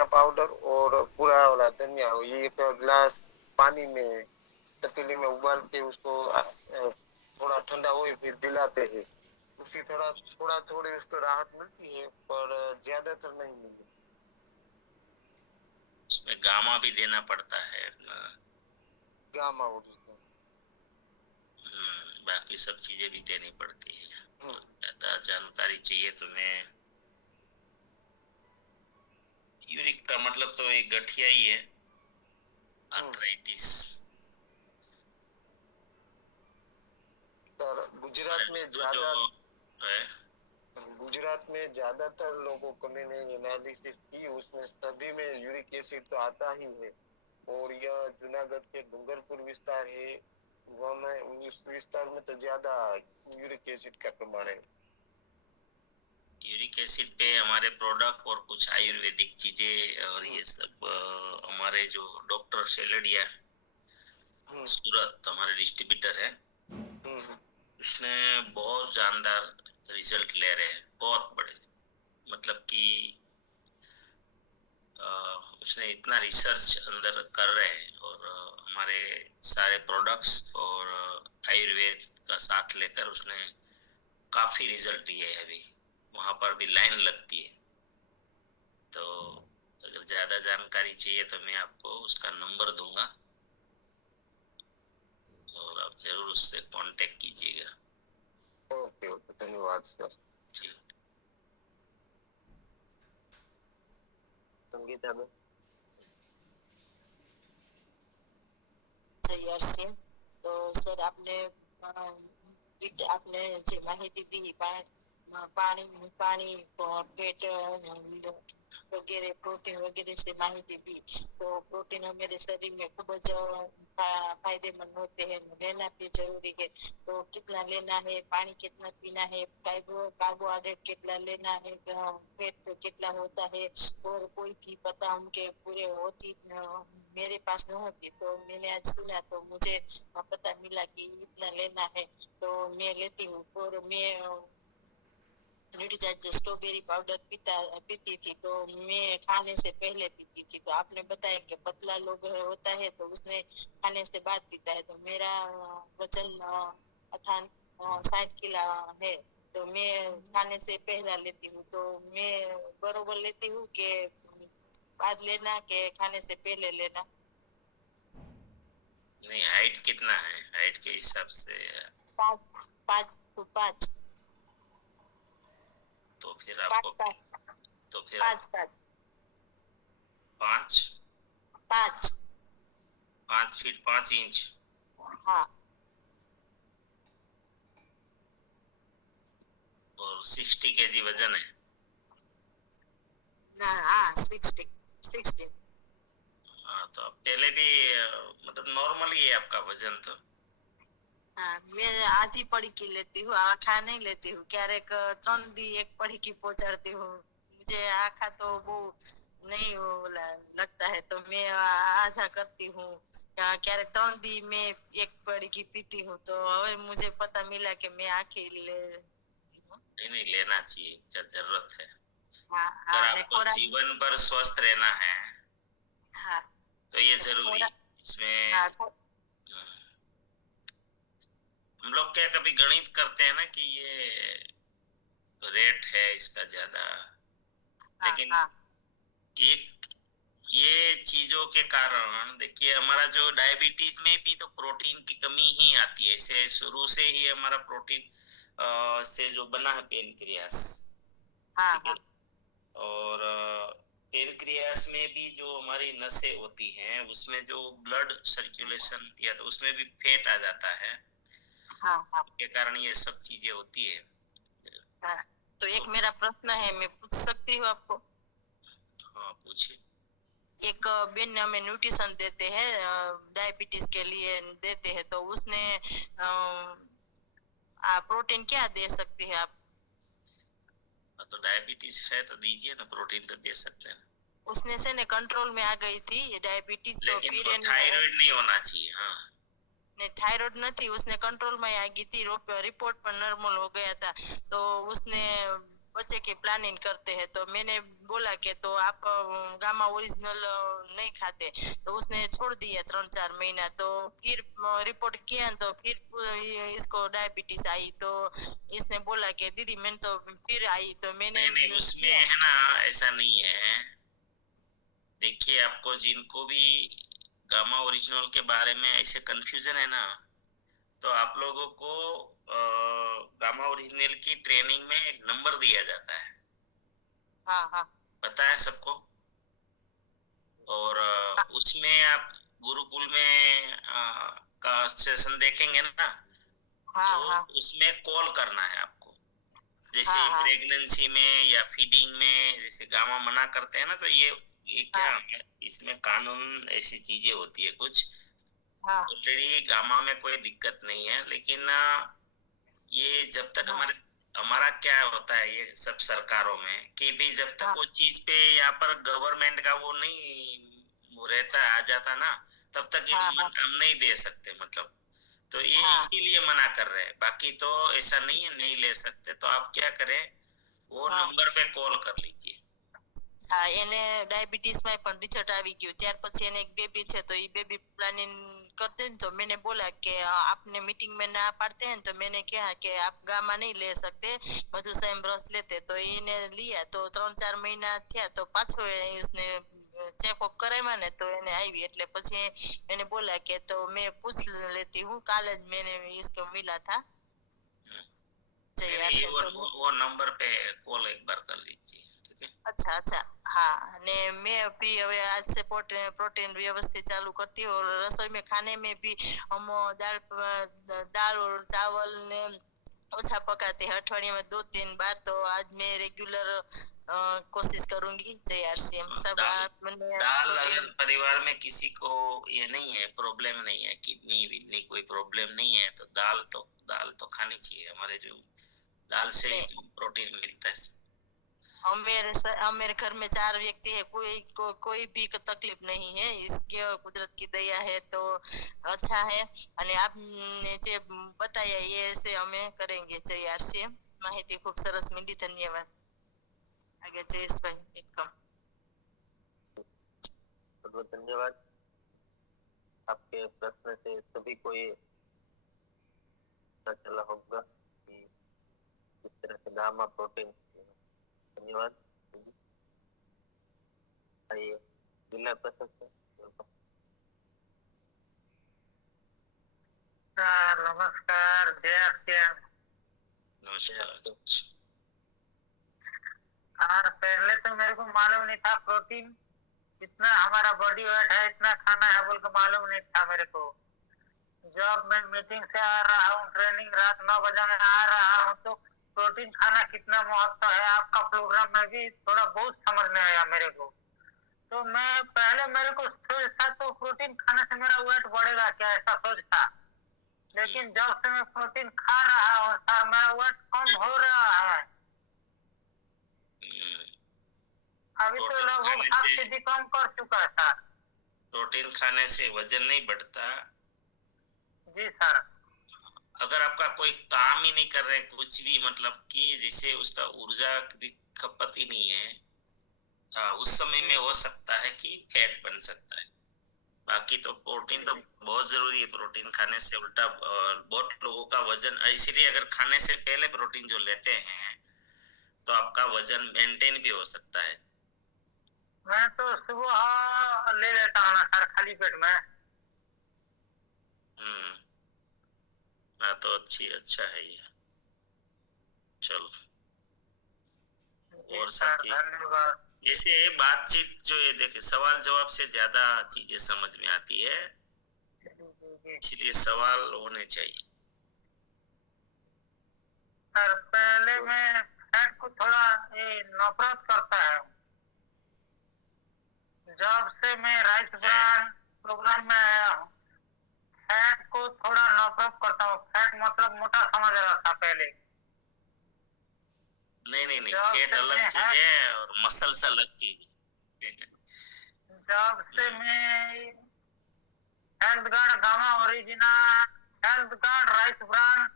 धनिया पाउडर और पूरा वाला धनिया ये ग्लास पानी में तपेली में उबाल के उसको थोड़ा ठंडा हो फिर पिलाते हैं। उससे थोड़ी उसको राहत मिलती है पर ज्यादातर नहीं मिलती। उसमें गामा भी देना पड़ता है गामा होता है। बाकी सब चीजें भी देनी पड़ती है। हम्म, और ज्यादा जानकारी चाहिए तुम्हें। यूरिक का मतलब तो एक गठिया ही है, हम्म। आर्थराइटिस। और तो जो है, गुजरात में ज्यादातर लोगों को मैंने एनालिसिस की उसमें सभी में यूरिक एसिड तो आता ही है। और यह जूनागढ़ के डूंगरपुर विस्तार है वह में उस विस्तार में तो ज्यादा यूरिक एसिड का प्रमाण है। यूरिक एसिड पे हमारे प्रोडक्ट और कुछ आयुर्वेदिक चीजें और हम्म, ये सब हमारे जो डॉक्टर शेलडिया हम्म, सूरत हमारे डिस्ट्रीब्यूटर है, हम्म, उसने बहुत जानदार रिजल्ट ले रहे हैं, बहुत बड़े। मतलब कि उसने इतना रिसर्च अंदर कर रहे हैं और हमारे सारे प्रोडक्ट्स और आयुर्वेद का साथ लेकर उसने काफी रिजल्ट दिए हैं। अभी वहां पर भी लाइन लगती है। तो अगर ज्यादा जानकारी चाहिए तो मैं आपको उसका नंबर दूंगा और आप जरूर उससे कांटेक्ट कीजिएगा। ओके ओके धन्यवाद सर। ठीक। संगीता में सर यश सिंह, तो सर आपने જે માહિતી દી પાણી પેટ વગેરે પ્રોટીન વગેરે से माहिती दी, तो प्रोटीन हमारे शरीर में खूब फायदेमंद होते हैं, लेना भी जरूरी है। तो कितना लेना है, पानी कितना पीना है, कार्बोहाइड्रेट कितना लेना है, फेट कितना होता है, और कोई भी पता उनके पूरे होती मेरे पास न होती। तो मैंने आज सुना तो मुझे पता मिला कि इतना लेना है, तो मैं लेती हूँ। और मैं स्ट्रॉबेरी पाउडर पीती थी, तो मैं खाने से पहले पीती थी। तो आपने बताया कि पतला लोग होता है तो उसने खाने से बाद पीता है। तो मेरा वजन 60 किलो है, तो मैं खाने से पहला लेती हूँ। तो मैं बरोबर लेती हूँ कि बाद लेना के खाने से पहले लेना? नहीं, हाइट कितना है, हाइट के हिसाब से 5 5 5 तो फिर 5 आपको 5 तो फिर 5 5 5 5। 5 फीट 5 इंच हाँ और 60 kg वजन है। ना, हाँ 60 60। हाँ, तो आप पहले भी मतलब नॉर्मल ही है आपका वजन तो। हाँ, मैं आधी पड़ी की लेती हूँ, आखा नहीं लेती हूँ। क्यारेक 3 दी एक पड़ी की पहुंचाती हूँ। मुझे आखा तो वो नहीं वो लगता है, तो मैं आधा करती हूँ। क्यारेक 3 दी मैं एक पड़ी की पीती हूँ। तो अब मुझे पता मिला कि मैं आखी ले रही हूँ। नहीं नहीं, लेना चाहिए, क्या जरूरत है। हाँ अगर हाँ, ने आपको खोराक। जीवन भर स्वस्थ रहना है हाँ, तो ये तो जरूरी है खोराक। इसमें। हाँ हम लोग क्या कभी गणित करते हैं ना कि ये रेट है इसका ज्यादा, हाँ लेकिन हाँ एक ये चीजों के कारण देखिए हमारा जो डायबिटीज में भी तो प्रोटीन की कमी ही आती है। इसे शुरू से ही हमारा प्रोटीन से जो बना है पेनक्रियास, हाँ ठीक है। हाँ और पेनक्रियास में भी जो हमारी नसें होती हैं उसमें जो ब्लड सर्कुलेशन या तो उसमें भी फैट आ जाता है, हाँ हाँ के कारण ये सब चीजें होती है। हाँ। तो तो एक मेरा प्रश्न है, मैं पूछ सकती हूँ आपको? हाँ, पूछिए। एक बेन हमें न्यूट्रिशन देते हैं, डायबिटीज के लिए देते हैं, तो उसने प्रोटीन क्या दे सकती है आप? तो डायबिटीज है तो दीजिए ना, प्रोटीन तो दे सकते हैं। उसने से ने कंट्रोल में आ गई थी ये डायबिटीज, तो लेकिन फिर वो थायराइड नहीं होना चाहिए। हाँ, ने थायराइड नहीं, उसने कंट्रोल में आ गई थी, रिपोर्ट पर नॉर्मल हो गया था। तो उसने बच्चे की प्लानिंग करते हैं, तो मैंने बोला कि तो आप गामा ओरिजिनल नहीं खाते, तो उसने छोड़ दिया 3-4 महीना। तो फिर रिपोर्ट किया तो फिर इसको डायबिटीज आई। तो इसने बोला कि दीदी मैंने तो फिर आई तो मैंने नहीं नहीं, उसमें किया। है ना, ऐसा नहीं है। देखिए, आपको जिनको भी गामा ओरिजिनल के बारे में ऐसे कंफ्यूजन है ना, तो आप लोगों को गामा ओरिजिनल की ट्रेनिंग में एक नंबर दिया जाता है, हाँ हाँ पता है सबको। और हाँ उसमें आप गुरुकुल में का सेशन देखेंगे ना, हाँ तो हाँ उसमें कॉल करना है आपको। जैसे हाँ हाँ प्रेगनेंसी में या फीडिंग में जैसे गामा मना करते हैं ना, तो ये क्या हाँ है, इसमें कानून ऐसी चीजें होती है कुछ। हाँ ऑलरेडी गामा में कोई दिक्कत नहीं है, लेकिन ये जब तक हाँ हमारा क्या होता है ये सब सरकारों में कि भी जब तक हाँ वो चीज पे यहाँ पर गवर्नमेंट का वो नहीं वो रहता आ जाता ना, तब तक ये हाँ हाँ हम नहीं दे सकते मतलब। तो ये हाँ इसीलिए मना कर रहे हैं, बाकी तो ऐसा नहीं है नहीं ले सकते। तो आप क्या करें, वो हाँ नंबर पे कॉल कर लीजिए। હા એને ડાયાબિટીસમાં પણ રિઝલ્ટ આવી ગયું। ત્યાર પછી એને એક બેબી છે, તો એ બેબી પ્લાનિંગ करते हैं। तो मैंने बोला कि आपने मीटिंग में ना पाड़ते हैं, तो मैंने कहा कि आप गामा नहीं ले सकते, मधुसैम ब्रश लेते। तो इन्हें लिया तो 3-4 महीना થયા। तो पाछो उसने चेकअप कराव्યા ने तो એને આવી। એટલે પછી मैंने बोला कि तो मैं पूछ लेती हूँ। कल ज मैंने इसको मिला था जय नहीं नहीं, आर्सन। तो वो नंबर पे कॉल एक बार कर लीजिए, ठीक है। अच्छा अच्छा हाँ। ने मैं भी હવે आज से प्रोटीन व्यवस्थित चालू करती हूँ। और रसोई में खाने में भी हम दाल और चावल ने ओछा पकाते हैं, अठवाडिये में 2-3 बार। तो आज मैं रेगुलर कोशिश करूंगी। जय आरसीएम सब दाल आप मैंने दाल प्रोटीन। अगर परिवार में किसी को ये नहीं है, प्रॉब्लम नहीं है, किडनी विडनी कोई प्रॉब्लम नहीं है, तो दाल तो खानी चाहिए। हमारे जो दाल से ही प्रोटीन मिलता है। मेरे घर में 4 व्यक्ति है, कोई भी तकलीफ नहीं है। इसके कुदरत की दया है तो अच्छा है। અને આપને જે बताया ये ऐसे हमें करेंगे। जय आरसीएम माहिती खूब सरस मिली, धन्यवाद। आगे जयेशભાઈ એકમ। बहुत बहुत धन्यवाद। आपके प्रश्न से सभी को ये पता चला होगा कि किस तरह से गामा प्रोटीन। धन्यवाद। आइए जिला प्रश्न से। नमस्कार, जय आरसीएम। नमस्कार। पहले तो मेरे को मालूम नहीं था प्रोटीन इतना हमारा बॉडी वेट है, इतना खाना है बोल के मालूम नहीं था मेरे को। जब मैं मीटिंग से आ रहा हूँ, ट्रेनिंग रात 9 बजे में आ रहा हूँ, तो प्रोटीन खाना कितना महत्व है आपका प्रोग्राम में भी थोड़ा बहुत समझ में आया मेरे को। तो मैं पहले मेरे को सोच था तो प्रोटीन खाने से मेरा वेट बढ़ेगा क्या, ऐसा सोच था। लेकिन जब से मैं प्रोटीन खा रहा हूँ सर, मेरा वेट कम हो रहा है। अभी तो प्रोटीन लगभग खाने 7 से केजी कम कर चुका था। प्रोटीन खाने से वजन नहीं बढ़ता। जी सर। अगर आपका कोई काम ही नहीं कर रहे कुछ भी, मतलब कि जिससे उसका ऊर्जा की खपत ही नहीं है, उस समय में हो सकता है कि फैट बन सकता है। बाकी तो प्रोटीन तो बहुत जरूरी है। प्रोटीन खाने से उल्टा बहुत लोगों का वजन, इसीलिए अगर खाने से पहले प्रोटीन जो लेते हैं तो आपका वजन मेंटेन भी हो सकता है। मैं तो सुबह ले लेता हूँ ना सर, खाली पेट में। हाँ, तो अच्छा है ये। चलो, जी और सर, साथी धन्यवाद। जैसे बातचीत जो ये देखे, सवाल जवाब से ज्यादा चीजें समझ में आती है, इसलिए सवाल होने चाहिए। सर पहले मैं फैट को थोड़ा ये नफरत करता है। जब से मैं राइस ब्रांड प्रोग्राम में आया हूँ, फैट को थोड़ा नफरत करता हूँ। फैट मतलब मोटा समझ रहा था पहले। नहीं, जब फैट से अलग मैं चीज है और मसल्स अलग चीज है। जब से मैं health guard gamma original, health guard rice brand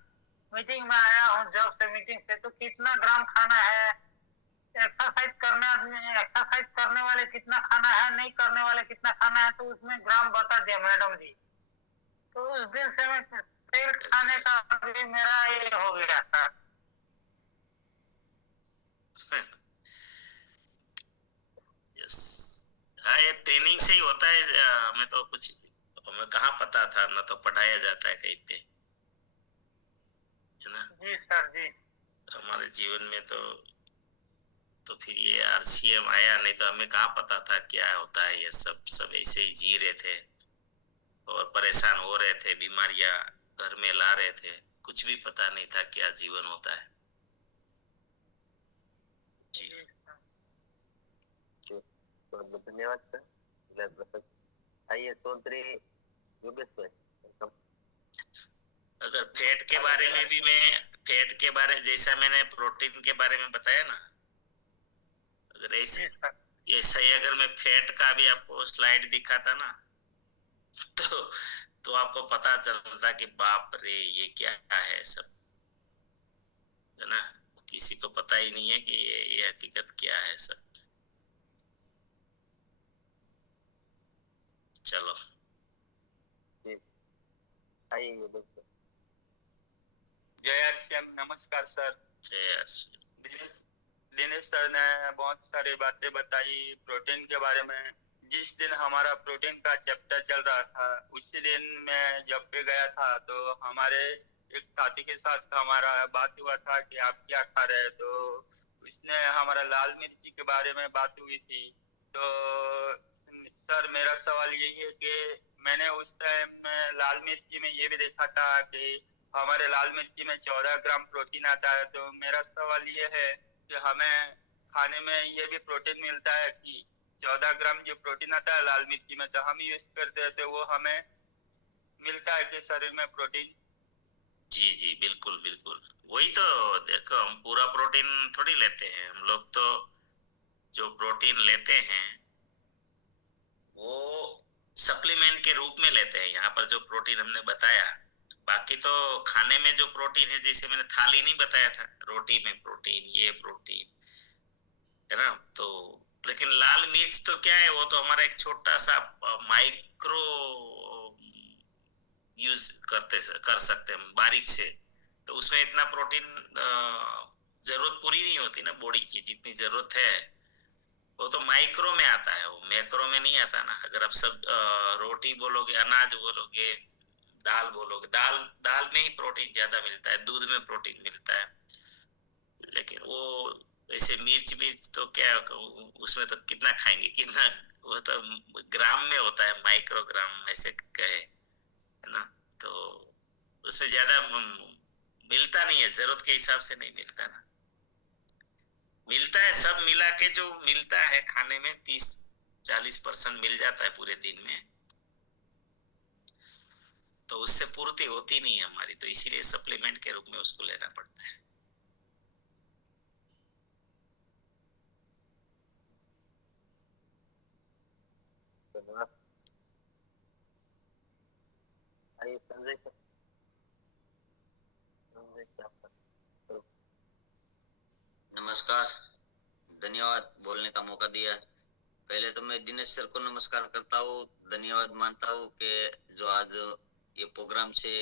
meeting में आया हूँ, जब से मीटिंग से तो कितना ग्राम खाना है एक्सरसाइज करने वाले कितना खाना है, नहीं करने वाले कितना खाना है, तो उसमें ग्राम बता दिया मैडम जी। तो उस दिन से मैं तेल खाने का अभी मेरा ये हो गया था। यस, हाँ ये ट्रेनिंग से ही होता है। हमें तो कुछ हमें कहाँ पता था, ना तो पढ़ाया जाता है कहीं पे, है ना। जी सर जी। हमारे जीवन में तो फिर ये आरसीएम आया, नहीं तो हमें कहाँ पता था क्या होता है। ये सब ऐसे ही जी रहे थे और परेशान हो रहे थे, बीमारियां घर में ला रहे थे, कुछ भी पता नहीं था क्या जीवन होता है। जी बहुत बहुत धन्यवाद सर। आइए चौधरी योगेश भाई। अगर फैट के बारे में भी फैट के बारे, जैसा मैंने प्रोटीन के बारे में बताया ना, अगर ऐसा ही अगर मैं फैट का भी आपको स्लाइड दिखाता ना, तो आपको पता चलता कि बाप रे ये क्या है सब, है ना। किसी को पता ही नहीं है कि ये हकीकत क्या है सब। चलो आइए योगेश भाई। जय आरसीएम। नमस्कार सर। जय दिनेश सर ने बहुत सारी बातें बताई प्रोटीन के बारे में। जिस दिन हमारा प्रोटीन का चैप्टर चल रहा था, उसी दिन मैं जब पे गया था, तो हमारे एक साथी के साथ हमारा बात हुआ था कि आप क्या खा रहे हैं। तो उसने हमारा लाल मिर्ची के बारे में बात हुई थी। तो सर मेरा सवाल यही है कि मैंने उस टाइम में लाल मिर्ची में ये भी देखा था कि हमारे लाल मिर्ची में 14 ग्राम प्रोटीन आता है। तो मेरा सवाल ये है कि हमें खाने में ये भी प्रोटीन मिलता है कि 14 ग्राम जो प्रोटीन आता है लाल मिर्ची में, तो हम यूज करते हैं, तो वो हमें मिलता है कि शरीर में प्रोटीन? जी जी बिल्कुल बिल्कुल, वही तो। देखो हम पूरा प्रोटीन थोड़ी लेते हैं, हम लोग तो जो प्रोटीन लेते हैं वो सप्लीमेंट के रूप में लेते हैं। यहाँ पर जो प्रोटीन हमने बताया, बाकी तो खाने में जो प्रोटीन है, जैसे मैंने थाली नहीं बताया था, रोटी में प्रोटीन, ये प्रोटीन है ना। तो लेकिन लाल मिर्च तो क्या है, वो तो हमारा एक छोटा सा माइक्रो यूज कर सकते हैं बारीक से। तो उसमें इतना प्रोटीन जरूरत पूरी नहीं होती ना बॉडी की, जितनी जरूरत है वो तो माइक्रो में आता है, वो मैक्रो में नहीं आता ना। अगर आप सब रोटी बोलोगे, अनाज बोलोगे, दाल बोलोगे, दाल दाल में ही प्रोटीन ज्यादा मिलता है, दूध में प्रोटीन मिलता है। लेकिन वो ऐसे मिर्च मिर्च तो क्या, उसमें तो कितना खाएंगे, कितना, वो तो ग्राम में होता है, माइक्रोग्राम ऐसे कहे, है ना। तो उसमें ज्यादा मिलता नहीं है, जरूरत के हिसाब से नहीं मिलता ना। मिलता है सब मिला के, जो मिलता है खाने में 30-40% मिल जाता है पूरे दिन में, तो उससे पूर्ति होती नहीं है हमारी, तो इसीलिए सप्लीमेंट के रूप में उसको लेना पड़ता है। आइए संजय सर। नमस्कार, धन्यवाद बोलने का मौका दिया। पहले तो मैं दिनेश सर को नमस्कार करता हूँ, धन्यवाद मानता हूँ कि जो आज ये प्रोग्राम से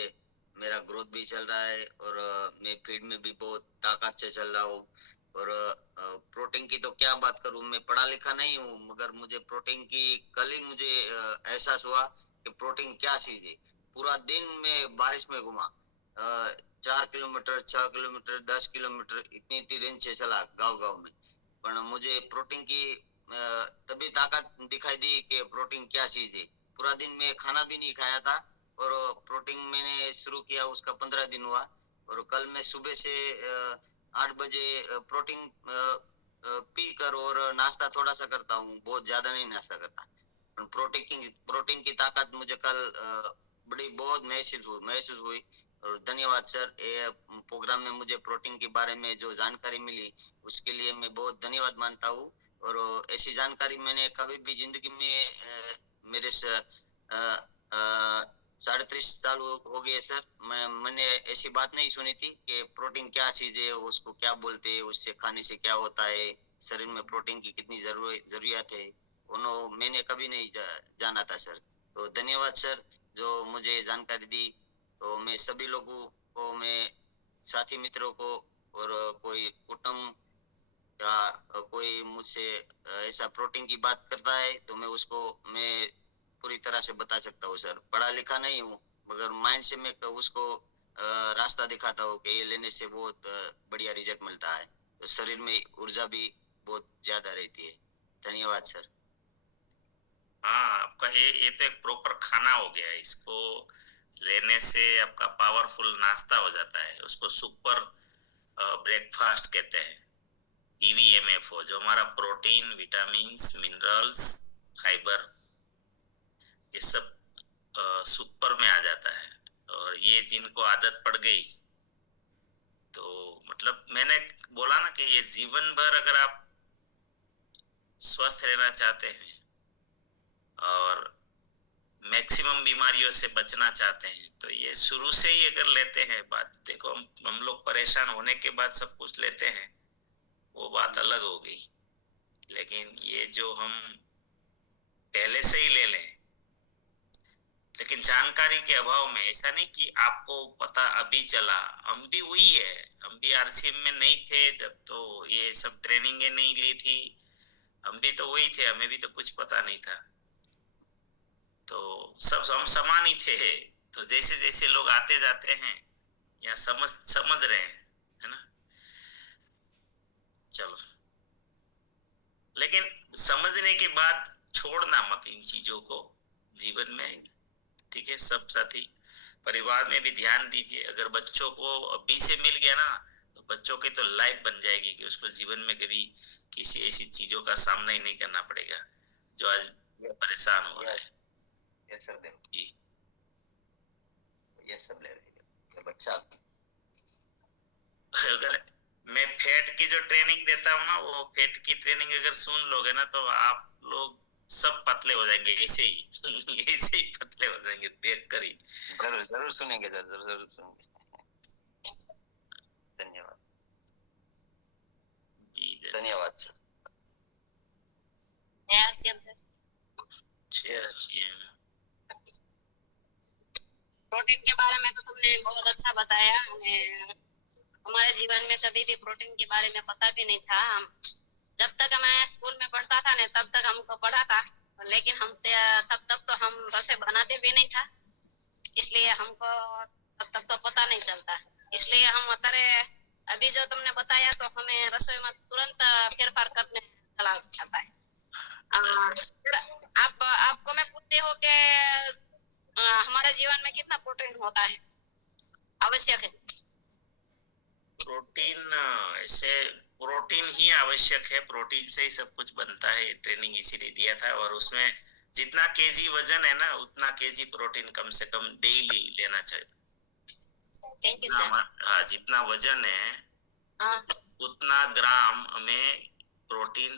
मेरा ग्रोथ भी चल रहा है और मैं फील्ड में भी बहुत ताकत से चल रहा हूँ। और प्रोटीन की तो क्या बात करूँ, मैं पढ़ा लिखा नहीं हूँ, मगर मुझे प्रोटीन की कल ही मुझे एहसास हुआ कि प्रोटीन क्या चीज है। पूरा दिन में बारिश में घुमा, 4 किलोमीटर 6 किलोमीटर 10 किलोमीटर इतनी रेंज से चला गांव में, पर मुझे प्रोटीन की तभी ताकत दिखाई दी कि प्रोटीन क्या चीज है। पूरा दिन में खाना भी नहीं खाया था और प्रोटीन मैंने शुरू किया, उसका 15 दिन हुआ। और कल मैं सुबह से 8 बजे प्रोटीन पी कर और नाश्ता थोड़ा सा करता हूँ, बहुत ज्यादा नहीं नाश्ता करता। प्रोटीन की ताकत मुझे कल बड़ी बहुत महसूस हुई। और धन्यवाद सर, ये प्रोग्राम में मुझे प्रोटीन के बारे में जो जानकारी मिली उसके लिए मैं बहुत धन्यवाद मानता हूँ। और ऐसी जानकारी मैंने कभी भी जिंदगी में मेरे 33 साल हो गए सर, मैंने ऐसी बात नहीं सुनी थी कि प्रोटीन क्या चीज है, उसको क्या बोलते हैं, उससे खाने से क्या होता है, शरीर में प्रोटीन की कितनी जरूरत है, मैंने कभी नहीं जाना था सर। तो धन्यवाद सर जो मुझे जानकारी दी। तो मैं सभी लोगों को, मैं साथी मित्रों को और कोई कुटुंब या कोई मुझसे ऐसा प्रोटीन की बात करता है तो मैं पूरी तरह से बता सकता हूँ सर। पढ़ा लिखा नहीं हूँ मगर माइंड से मैं उसको रास्ता दिखाता हूँ कि ये लेने से बहुत बढ़िया रिजल्ट मिलता है, तो शरीर में ऊर्जा भी बहुत ज्यादा रहती है। धन्यवाद सर। हाँ, आपका ये तो एक प्रॉपर खाना हो गया। इसको लेने से आपका पावरफुल नाश्ता हो जाता है, उसको सुपर ब्रेकफास्ट कहते हैं। PVMFO जो हमारा प्रोटीन, विटामिन्स, मिनरल्स, फाइबर, ये सब सुपर में आ जाता है। और ये जिनको आदत पड़ गई तो मतलब मैंने बोला ना कि ये जीवन भर अगर आप स्वस्थ रहना चाहते हैं और मैक्सिमम बीमारियों से बचना चाहते हैं तो ये शुरू से ही अगर लेते हैं बात, देखो हम लोग परेशान होने के बाद सब कुछ लेते हैं वो बात अलग हो गई, लेकिन ये जो हम पहले से ही ले लें, लेकिन जानकारी के अभाव में, ऐसा नहीं कि आपको पता अभी चला, हम भी वही है, हम भी RCM में नहीं थे जब तो ये सब ट्रेनिंगें नहीं ली थी, हम भी तो वही थे, हमें भी तो कुछ पता नहीं था, तो सब हम समान ही थे। तो जैसे जैसे लोग आते जाते हैं या समझ रहे हैं, है ना। चलो, लेकिन समझने के बाद छोड़ना मत इन चीजों को जीवन में, ठीक है। सब साथी परिवार में भी ध्यान दीजिए। अगर बच्चों को अभी से मिल गया ना तो बच्चों की तो लाइफ बन जाएगी कि उसको जीवन में कभी किसी ऐसी चीजों का सामना ही नहीं करना पड़ेगा जो आज परेशान हो रहा है। Yes sir. जी यस सर, ले रहे बच्चा। अगर मैं फैट की जो ट्रेनिंग देता हूँ ना, वो फैट की ट्रेनिंग अगर सुन लोगे ना तो आप लोग सब पतले हो जाएंगे, ऐसे ही ऐसे ही पतले हो जाएंगे देख कर ही। जरूर जरूर सुनेंगे सर, जरूर सुनेंगे। धन्यवाद जी धन्यवाद सर। प्रोटीन के बारे में तो तुमने बहुत अच्छा बताया। हमारे जीवन में कभी भी प्रोटीन के बारे में पता भी नहीं था। हम जब तक मैं स्कूल में पढ़ता था ना तब तक हमको पढ़ा था, लेकिन हम तब तक तो हम रसोई बनाते भी नहीं था, इसलिए हमको तब तक तो पता नहीं चलता। इसलिए हम अभी जो तुमने बताया तो हमें रसोई में तुरंत फेरफार करने चला जाता है। आपको मैं पूछती हूँ कि हमारे जीवन में कितना प्रोटीन होता है, आवश्यक है? प्रोटीन ऐसे प्रोटीन ही आवश्यक है, प्रोटीन से ही सब कुछ बनता है। ट्रेनिंग इसीलिए दिया था, और उसमें जितना केजी वजन है ना उतना केजी प्रोटीन कम से कम डेली लेना चाहिए। Thank you sir. हाँ, जितना वजन है उतना ग्राम हमें प्रोटीन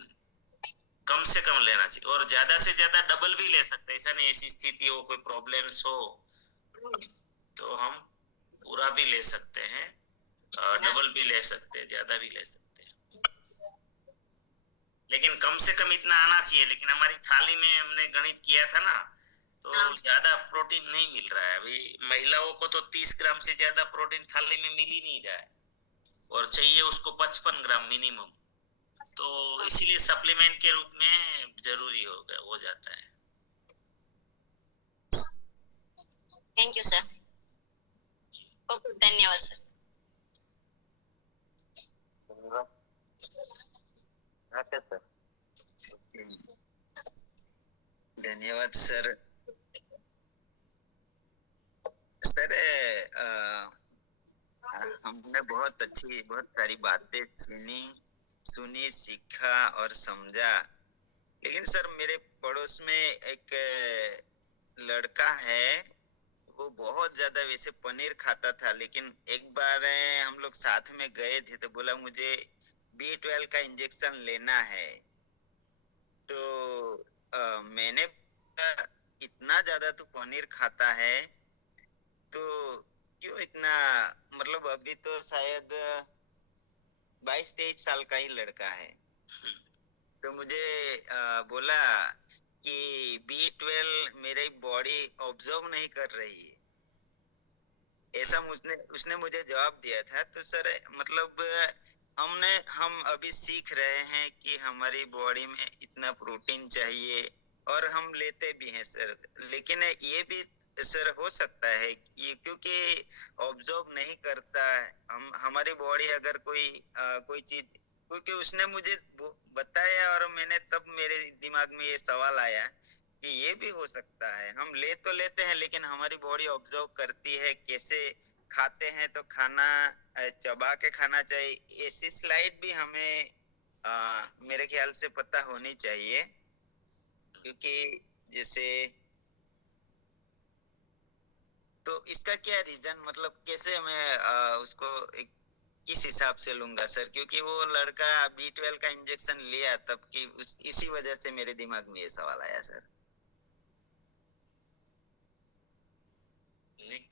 कम से कम लेना चाहिए, और ज्यादा से ज्यादा डबल भी ले सकते हैं। ऐसा नहीं ऐसी स्थिति हो, कोई प्रॉब्लम्स हो तो हम पूरा भी ले सकते हैं, डबल भी ले सकते हैं, ज्यादा भी ले सकते हैं, लेकिन कम से कम इतना आना चाहिए। लेकिन हमारी थाली में हमने गणित किया था ना तो ज्यादा प्रोटीन नहीं मिल रहा है। अभी महिलाओं को तो 30 ग्राम से ज्यादा प्रोटीन थाली में मिल ही नहीं रहा है, और चाहिए उसको 55 ग्राम मिनिमम। तो इसीलिए सप्लीमेंट के रूप में जरूरी हो जाता है। थैंक यू सर, बहुत धन्यवाद सर। धन्यवाद सर। सर हमने बहुत सारी बातें सुनी, सीखा और समझा। लेकिन सर मेरे पड़ोस में एक लड़का है, वो बहुत ज्यादा वैसे पनीर खाता था, लेकिन एक बार हम लोग साथ में गए थे तो बोला मुझे B12 का इंजेक्शन लेना है। तो मैंने इतना ज्यादा तो पनीर खाता है तो क्यों इतना, मतलब अभी तो शायद 22-23 साल का ही लड़का है, तो मुझे बोला कि B12 मेरी बॉडी ऑब्जर्व नहीं कर रही है, ऐसा उसने मुझे जवाब दिया था। तो सर मतलब हम अभी सीख रहे हैं कि हमारी बॉडी में इतना प्रोटीन चाहिए और हम लेते भी हैं सर, लेकिन ये भी सर हो सकता है कि क्योंकि ऑब्जर्व नहीं करता है हमारी बॉडी अगर कोई चीज, क्योंकि उसने मुझे बताया और मैंने तब मेरे दिमाग में ये सवाल आया कि ये भी हो सकता है, हम ले तो लेते हैं लेकिन हमारी बॉडी ऑब्जर्व करती है कैसे खाते हैं, तो खाना चबा के खाना चाहिए। ऐसी स्लाइड भी हमें मेरे ख्याल से पता होनी चाहिए, क्योंकि जैसे तो इसका क्या रीजन, मतलब कैसे मैं उसको किस हिसाब से लूंगा सर, क्योंकि वो लड़का B12 का इंजेक्शन लिया तब की इसी वजह से मेरे दिमाग में ये सवाल आया सर।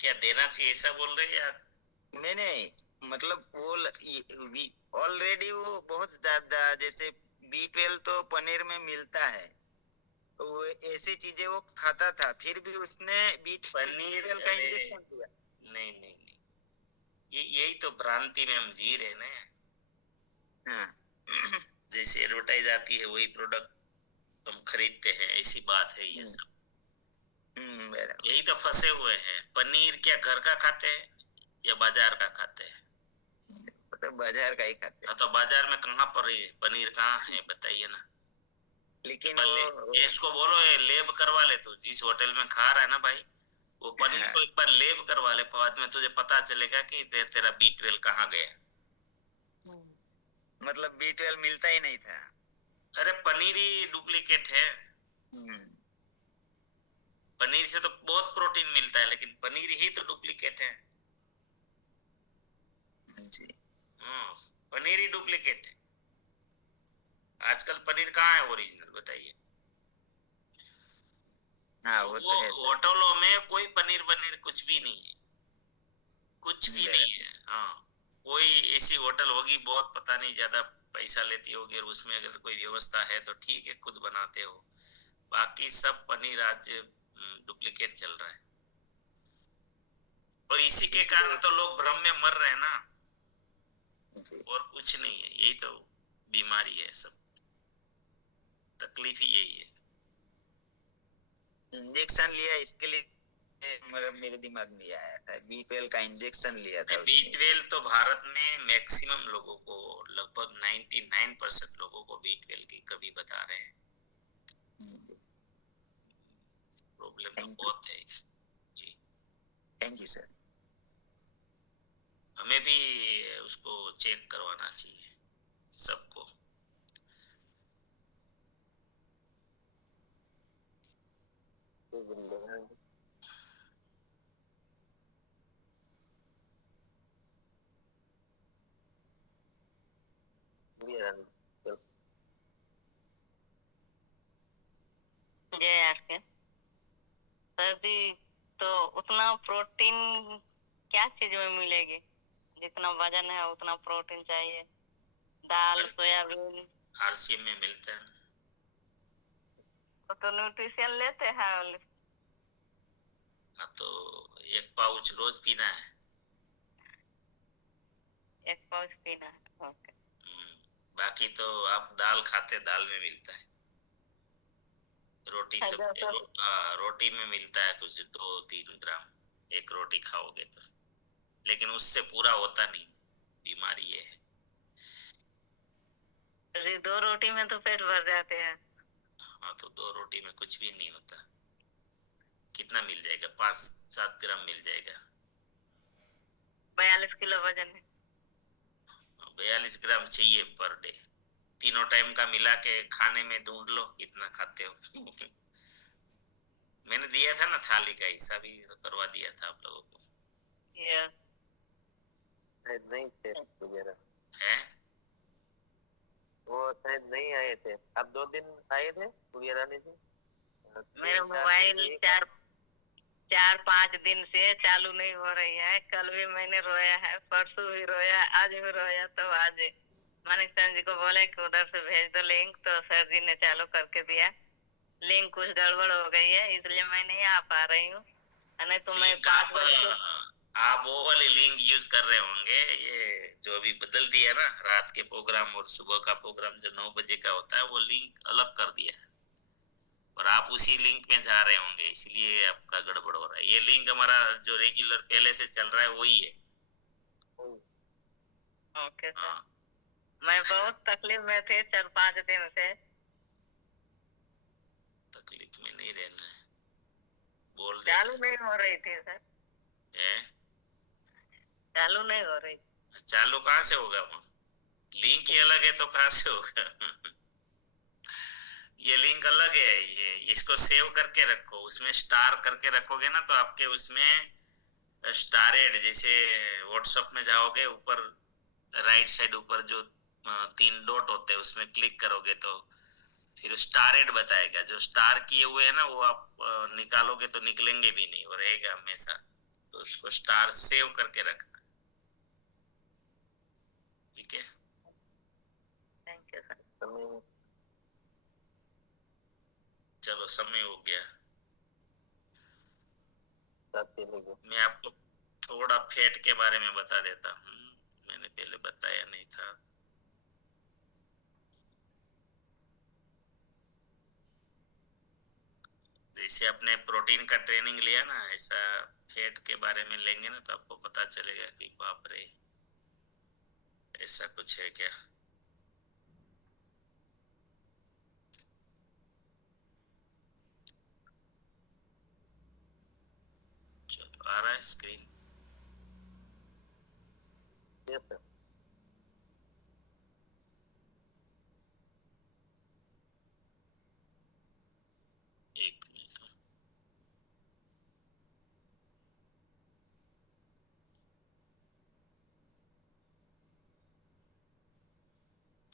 क्या देना चाहिए ऐसा बोल रहे या? नहीं मतलब वो ऑलरेडी वो बहुत ज्यादा, जैसे B12 तो पनीर में मिलता है, तो वो ऐसी चीजें वो खाता था, फिर भी उसने पनीर B12 का इंजेक्शन लिया। नहीं नहीं नहीं, यही तो भ्रांति में हम जी रहे ना। हाँ जैसे एडवर्टाइज आती है वही प्रोडक्ट हम खरीदते हैं, ऐसी बात है ये सब। यही तो फंसे हुए हैं। पनीर क्या घर का खाते हैं या बाजार का खाते हैं? तो बाजार का ही खाते हैं। तो बाजार में कहाँ पर है पनीर, कहाँ है बताइए ना। लेकिन इसको बोलो ये लेब करवा ले, तो जिस होटल में खा रहा है ना भाई, वो पनीर को एक बार लेब करवा ले, बाद में तुझे पता चलेगा कि तेरा B12 कहाँ गया। मतलब B12 मिलता ही नहीं था। अरे पनीर ही डुप्लीकेट है। पनीर से तो बहुत प्रोटीन मिलता है, लेकिन पनीर ही तो डुप्लीकेट है। पनीर ही डुप्लीकेट है। आजकल पनीर कहाँ है ओरिजिनल बताइए। हाँ वो तो है। होटलों में कोई पनीर कुछ भी नहीं है, कुछ भी नहीं है। हाँ, कोई ऐसी होटल होगी बहुत पता नहीं ज्यादा पैसा लेती होगी, और उसमें अगर कोई व्यवस्था है तो ठीक है, खुद बनाते हो। बाकी सब पनीर आज डुप्लीकेट चल रहा है, और इसी के कारण तो लोग भ्रम में मर रहे हैं ना, और कुछ नहीं है। यही तो बीमारी है, सब तकलीफ ही यही है। इंजेक्शन लिया इसके लिए मेरे दिमाग में आया था, B12 का इंजेक्शन लिया था। B12 तो भारत में मैक्सिमम लोगों को, लगभग 99% लोगों को B12 की कभी बता रहे हैं। प्रॉब्लम तो बहुत है जी। Thank you sir. हमें भी उसको चेक करवाना चाहिए सबको। सर्दी तो उतना प्रोटीन क्या चीज में मिलेगी, जितना वजन है उतना प्रोटीन चाहिए। दाल, सोयाबीन, RCM में मिलता है। तो न्यूट्रिशन लेते हैं। हाँ, तो 1 पाउच रोज पीना है। 1 पाउच पीना है, ओके। बाकी तो आप दाल खाते, दाल में मिलता है। रोटी सब रोटी में मिलता है कुछ 2-3 ग्राम, एक रोटी खाओगे तो, लेकिन उससे पूरा होता नहीं। बीमारी ये है। 2 रोटी में तो पेट भर जाते हैं। हाँ, तो 2 रोटी में कुछ भी नहीं होता। कितना मिल जाएगा? 5-7 ग्राम मिल जाएगा। 42 किलो वजन है। 42 ग्राम चाहिए पर डे। तीनों टाइम का मिला के खाने में ढूंढ लो कितना खाते हो। मैंने दिया था ना, थाली का हिसाब ही करवा दिया था आप लोगों को। नहीं थे वगैरह है? वो शायद नहीं आए थे। आप 2 दिन आए थे गुड़िया रानी जी। मेरा मोबाइल 4-5 दिन से चालू नहीं हो रही है। कल भी मैंने रोया है, परसों भी रोया, आज भी रोया, तो आज मानिक सर जी को बोले कि उधर से भेज दो लिंक, तो सर जी ने चालू करके दिया। लिंक कुछ गड़बड़ हो गई है, इसलिए मैं नहीं आ पा रही हूँ। नहीं तो मैं लिंक 5 बजे आप वो वाली लिंक यूज कर रहे होंगे, ये जो अभी बदल दिया ना, रात के प्रोग्राम और सुबह का प्रोग्राम जो 9 बजे का होता है, वो लिंक अलग कर दिया है और आप उसी लिंक में जा रहे होंगे, इसलिए आपका गड़बड़ हो रहा है। ये लिंक हमारा जो रेगुलर पहले से चल रहा है वही है। Okay sir. हाँ, मैं बहुत तकलीफ में थे 4-5 दिन से। तकलीफ में नहीं रहना है, बोल चालू देना नहीं हो रही थी सर, है। चालू नहीं हो रही। चालू कहाँ से होगा, वो लिंक ही अलग है तो कहाँ से होगा। ये लिंक अलग है, ये इसको सेव करके रखो, उसमें स्टार करके रखोगे ना तो आपके उसमें स्टारेड, जैसे व्हाट्सएप में जाओगे ऊपर राइट साइड ऊपर जो 3 डॉट होते हैं उसमें क्लिक करोगे तो फिर स्टारेड बताएगा। जो स्टार किए हुए है ना वो आप निकालोगे तो निकलेंगे भी नहीं, वो रहेगा हमेशा। तो उसको स्टार सेव करके रखना, ठीक है। Thank you sir. चलो समय हो गया। मैं आपको थोड़ा फैट के बारे में बता देता हूँ, मैंने पहले बताया नहीं था। जैसे आपने प्रोटीन का ट्रेनिंग लिया ना, ऐसा फैट के बारे में लेंगे ना तो आपको पता चलेगा कि बाप रे ऐसा कुछ है क्या। चलो आ रहा है स्क्रीन। एक मिनट,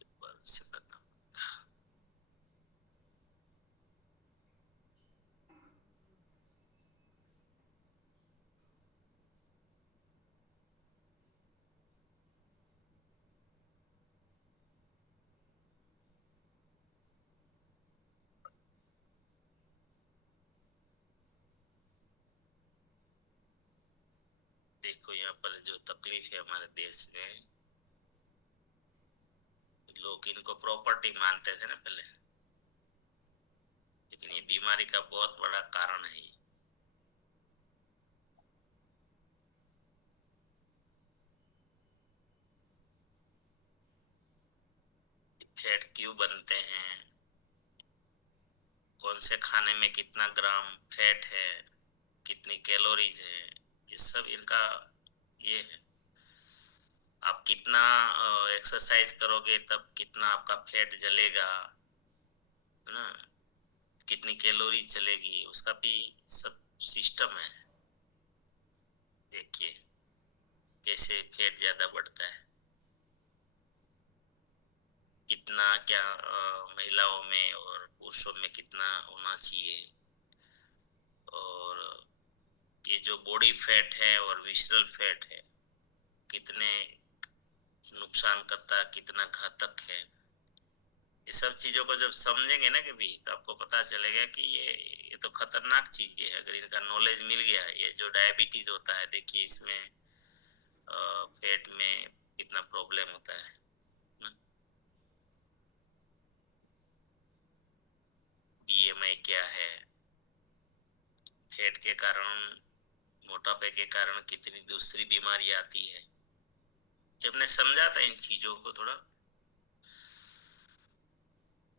दोबारा से करना। देखो यहाँ पर जो तकलीफ है हमारे देश में, लोग इनको प्रॉपर्टी मानते थे ना पहले, लेकिन ये बीमारी का बहुत बड़ा कारण है। फैट क्यों बनते हैं, कौन से खाने में कितना ग्राम फैट है, कितनी कैलोरीज है, ये सब इनका ये है। आप कितना एक्सरसाइज करोगे तब कितना आपका फैट जलेगा, है ना, कितनी कैलोरी चलेगी, उसका भी सब सिस्टम है। देखिए कैसे फैट ज्यादा बढ़ता है, कितना क्या महिलाओं में और पुरुषों में कितना होना चाहिए। और ये जो बॉडी फैट है और विसरल फैट है कितने नुकसान करता है, कितना घातक है, ये सब चीजों को जब समझेंगे ना कभी तो आपको पता चलेगा कि ये तो खतरनाक चीज है। अगर इनका नॉलेज मिल गया, ये जो डायबिटीज होता है देखिए इसमें फैट में कितना प्रॉब्लम होता है ना? बीएमआई क्या है, फैट के कारण, मोटापे के कारण कितनी दूसरी बीमारी आती है। जब हमने समझा था इन चीजों को थोड़ा,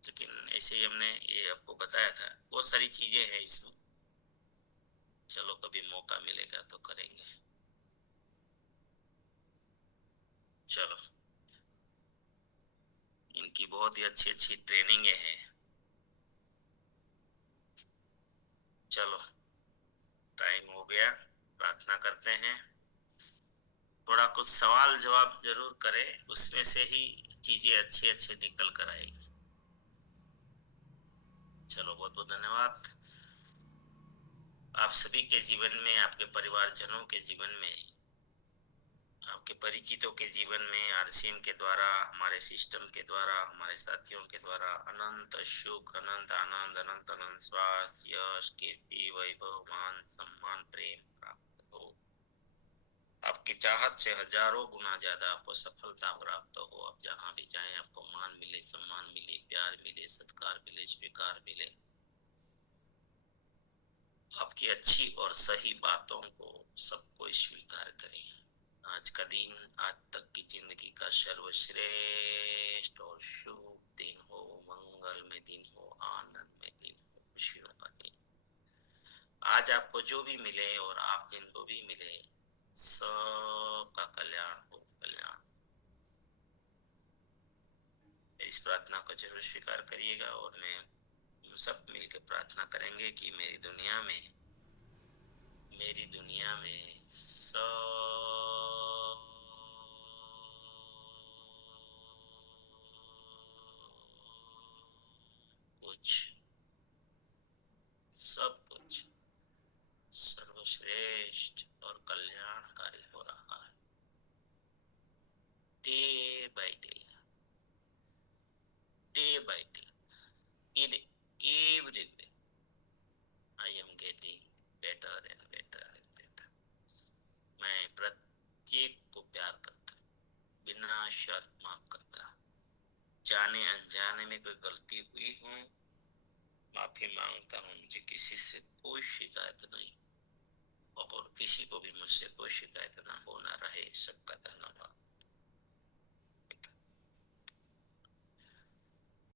लेकिन ऐसे ही हमने ये आपको बताया था, बहुत सारी चीजें हैं इसमें। चलो कभी मौका मिलेगा तो करेंगे। चलो इनकी बहुत ही अच्छी अच्छी ट्रेनिंगें हैं। चलो टाइम हो गया, प्रार्थना करते हैं। थोड़ा कुछ सवाल जवाब जरूर करें, उसमें से ही चीजें अच्छी अच्छी निकल कर आएगी। चलो बहुत बहुत धन्यवाद। आप सभी के जीवन में, आपके परिवारजनों के जीवन में आपके परिचितों के जीवन में आरसीएम के द्वारा, हमारे सिस्टम के द्वारा, हमारे साथियों के द्वारा अनंत सुख, अनंत आनंद, अनंत अनंत स्वास्थ्य, यश, कीर्ति, वैभव, मान सम्मान, प्रेम प्राप्त हो। आपकी चाहत से हजारों गुना ज्यादा आपको सफलता प्राप्त हो। आप जहां भी जाएं आपको मान मिले, सम्मान मिले, प्यार मिले, सत्कार मिले, स्वीकार मिले। आपकी अच्छी और सही बातों को सबको स्वीकार करें। आज का दिन, आज तक की जिंदगी का सर्वश्रेष्ठ और शुभ दिन हो, मंगल में दिन हो, आनंद में दिन हो, खुशियों का दिन। आज आपको जो भी मिले और आप जिनको भी मिले, सबका कल्याण हो, कल्याण। इस प्रार्थना को जरूर स्वीकार करिएगा और मैं सब मिलकर प्रार्थना करेंगे कि मेरी दुनिया में सब कुछ सर्वश्रेष्ठ और कल्याणकारी हो रहा है। Day by day in every way I am getting better and better and better। मैं प्रत्येक को प्यार करता, बिना शर्त माफ करता। जाने अनजाने में कोई गलती हुई हो माफी मांगता हूँ। मुझे किसी से कोई शिकायत नहीं और किसी को भी मुझसे कोई शिकायत ना हो, ना रहे। सबका धन्यवाद।